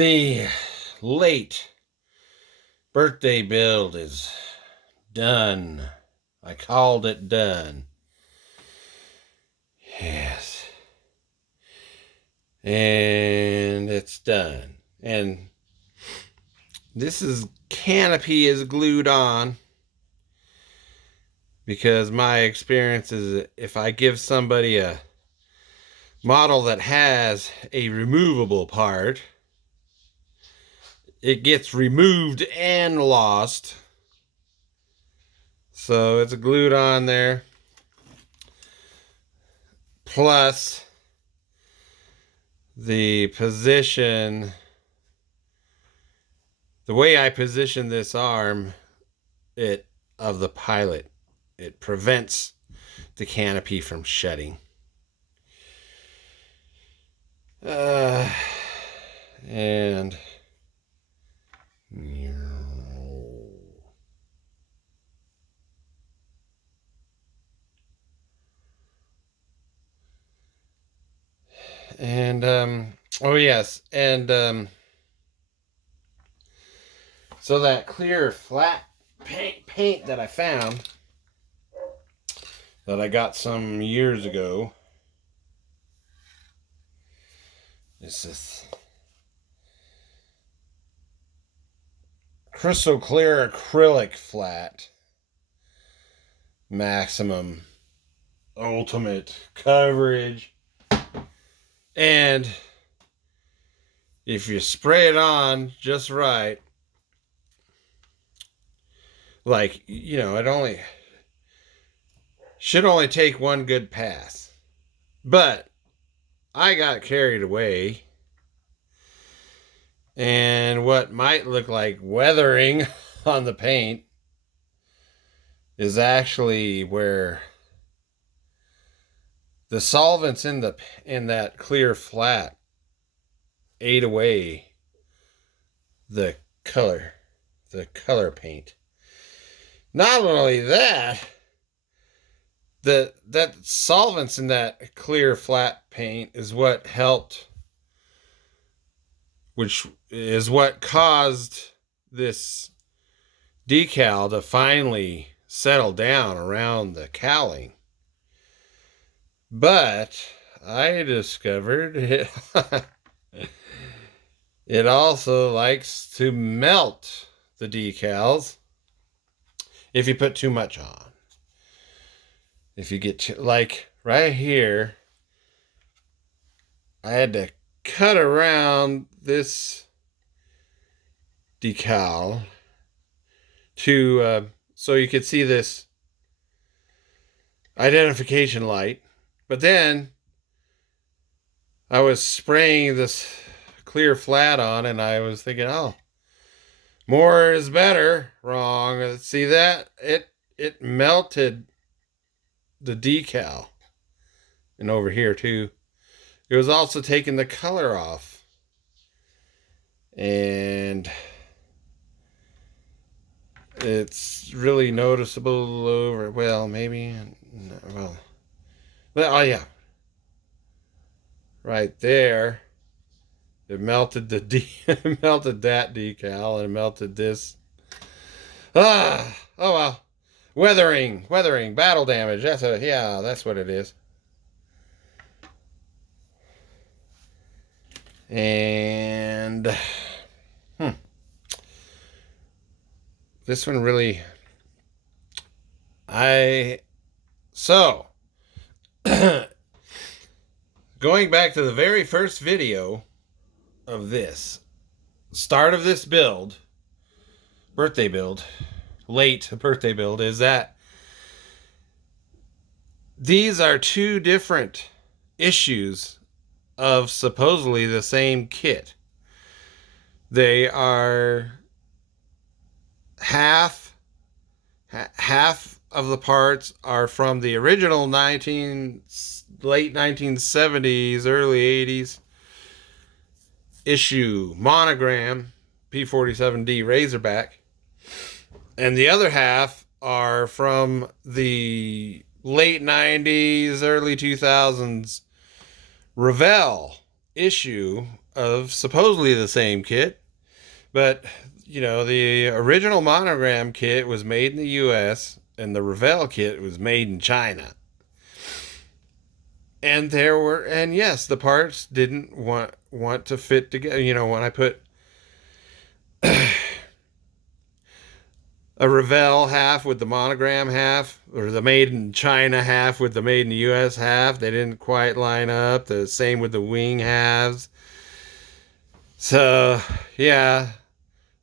The late birthday build is done. I called it done. Yes. And it's done. And this canopy is glued on because my experience is if I give somebody a model that has a removable part, it gets removed and lost. So it's glued on there. Plus the position, the way I position this arm of the pilot, it prevents the canopy from shedding. And oh yes, and so that clear flat paint that I found, that I got some years ago, is this crystal clear acrylic flat, maximum ultimate coverage. And if you spray it on just right, like, you know, it should only take one good pass. But I got carried away, and what might look like weathering on the paint is actually where the solvents in that clear flat ate away the color paint. Not only that, that solvents in that clear flat paint is what helped, which is what caused this decal to finally settle down around the cowling. But I discovered it also likes to melt the decals if you put too much on. If you get like right here, I had to cut around this decal to so you could see this identification light. But then I was spraying this clear flat on, and I was thinking, oh, more is better. Wrong. See that? It melted the decal. And over here too. It was also taking the color off. And it's really noticeable over, well, maybe, well, oh yeah, right there. It melted it melted that decal, and it melted this. Oh well. Weathering, battle damage. That's what it is. And this one really, so going back to the very first video of this, start of this build, birthday build, late birthday build, is that these are two different issues of supposedly the same kit. They are half of the parts are from the original late 1970s, early 80s issue Monogram P-47D Razorback, and the other half are from the late 90s, early 2000s Revell issue of supposedly the same kit, but you know, the original Monogram kit was made in the U.S. and the Revell kit was made in China. And yes, the parts didn't want to fit together. You know, when I put a Revell half with the Monogram half, or the made in China half with the made in the U.S. half, they didn't quite line up. The same with the wing halves. So, yeah.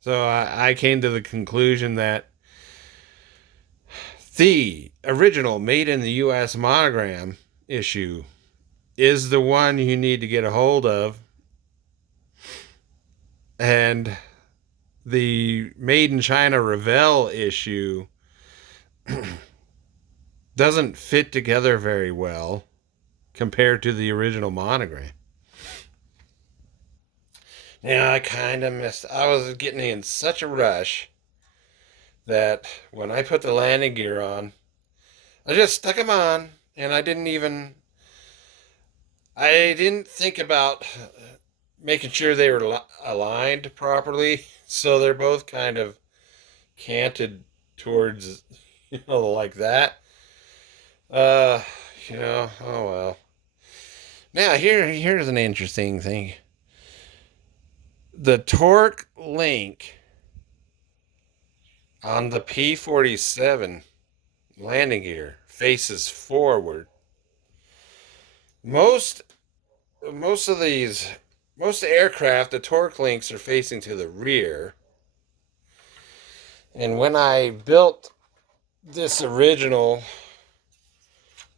So I came to the conclusion that the original made in the U.S. Monogram issue is the one you need to get a hold of. And the made in China Revell issue doesn't fit together very well compared to the original Monogram. Yeah, I kind of missed. I was getting in such a rush that when I put the landing gear on, I just stuck them on, and I didn't think about making sure they were aligned properly. So they're both kind of canted towards, like that. Uh, oh well. Now here's an interesting thing. The torque link on the P-47 landing gear faces forward. Most aircraft, the torque links are facing to the rear. And when I built this original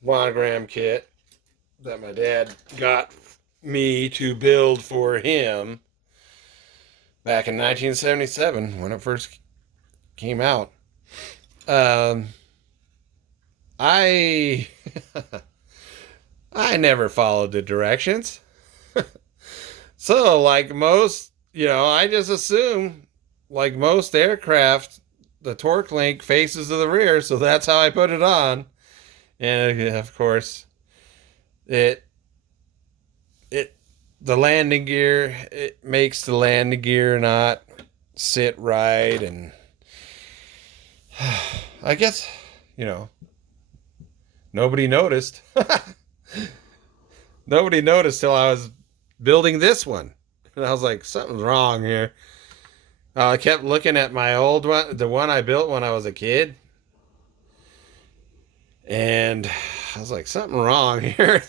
Monogram kit that my dad got me to build for him back in 1977 when it first came out, I I never followed the directions. So, like most, I just assume, like most aircraft, the torque link faces to the rear, so that's how I put it on. And of course, it the landing gear, it makes the landing gear not sit right, and I guess, nobody noticed. Nobody noticed till I was building this one. And I was like, something's wrong here. I kept looking at my old one, the one I built when I was a kid. And I was like, something wrong here.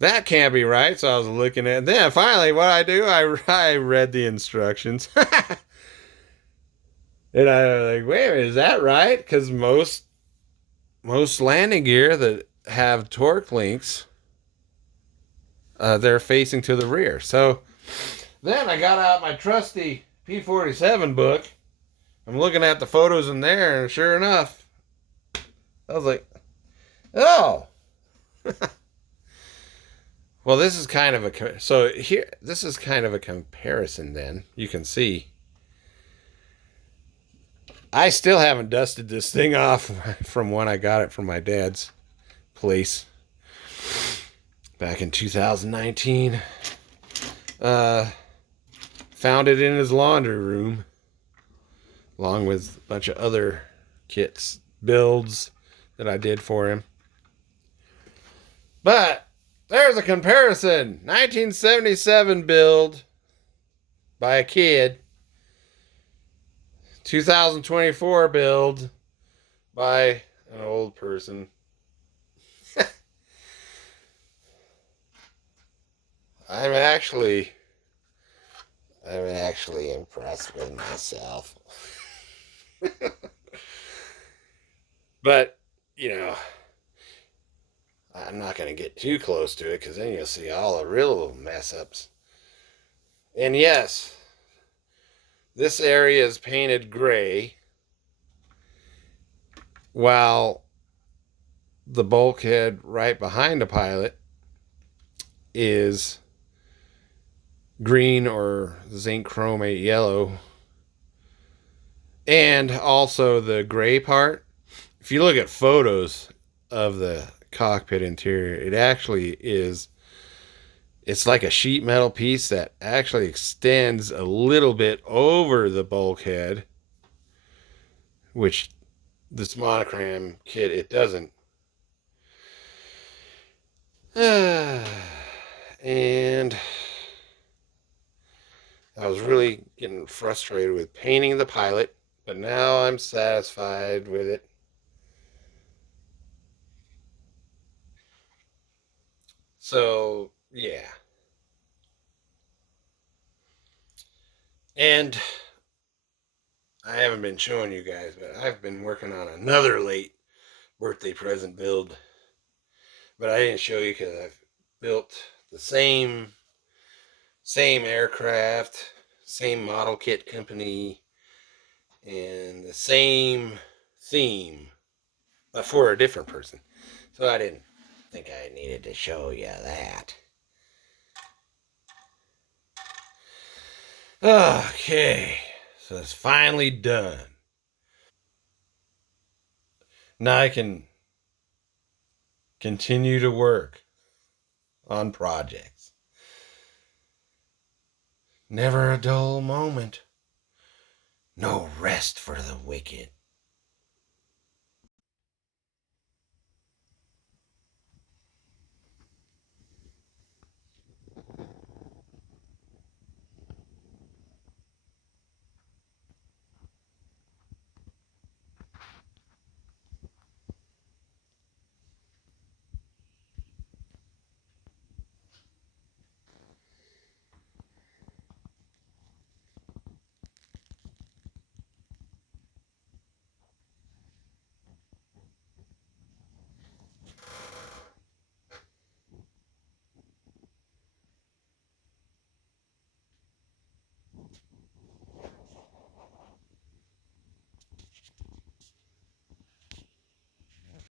That can't be right. So I was looking at it. Then finally, what I do, I read the instructions. And I was like, wait a minute, is that right? Because most landing gear that have torque links, they're facing to the rear. So then I got out my trusty P-47 book. I'm looking at the photos in there, and sure enough, I was like, oh. Well, this is kind of this is kind of a comparison then. You can see I still haven't dusted this thing off from when I got it from my dad's place back in 2019. Found it in his laundry room, along with a bunch of other kits, builds that I did for him. But there's a comparison. 1977 build by a kid. 2024 build by an old person. I'm actually impressed with myself. But, I'm not going to get too close to it because then you'll see all the real mess ups. And yes, this area is painted gray, while the bulkhead right behind the pilot is green or zinc chromate yellow. And also the gray part, if you look at photos of the cockpit interior, it actually is it's like a sheet metal piece that actually extends a little bit over the bulkhead, which this Monogram kit, it doesn't. And I was really getting frustrated with painting the pilot, but now I'm satisfied with it. So, yeah. And I haven't been showing you guys, but I've been working on another late birthday present build. But I didn't show you because I've built the same aircraft, same model kit company, and the same theme, but for a different person. So I didn't think I needed to show you that. Okay, so it's finally done. Now I can continue to work on projects. Never a dull moment. No rest for the wicked.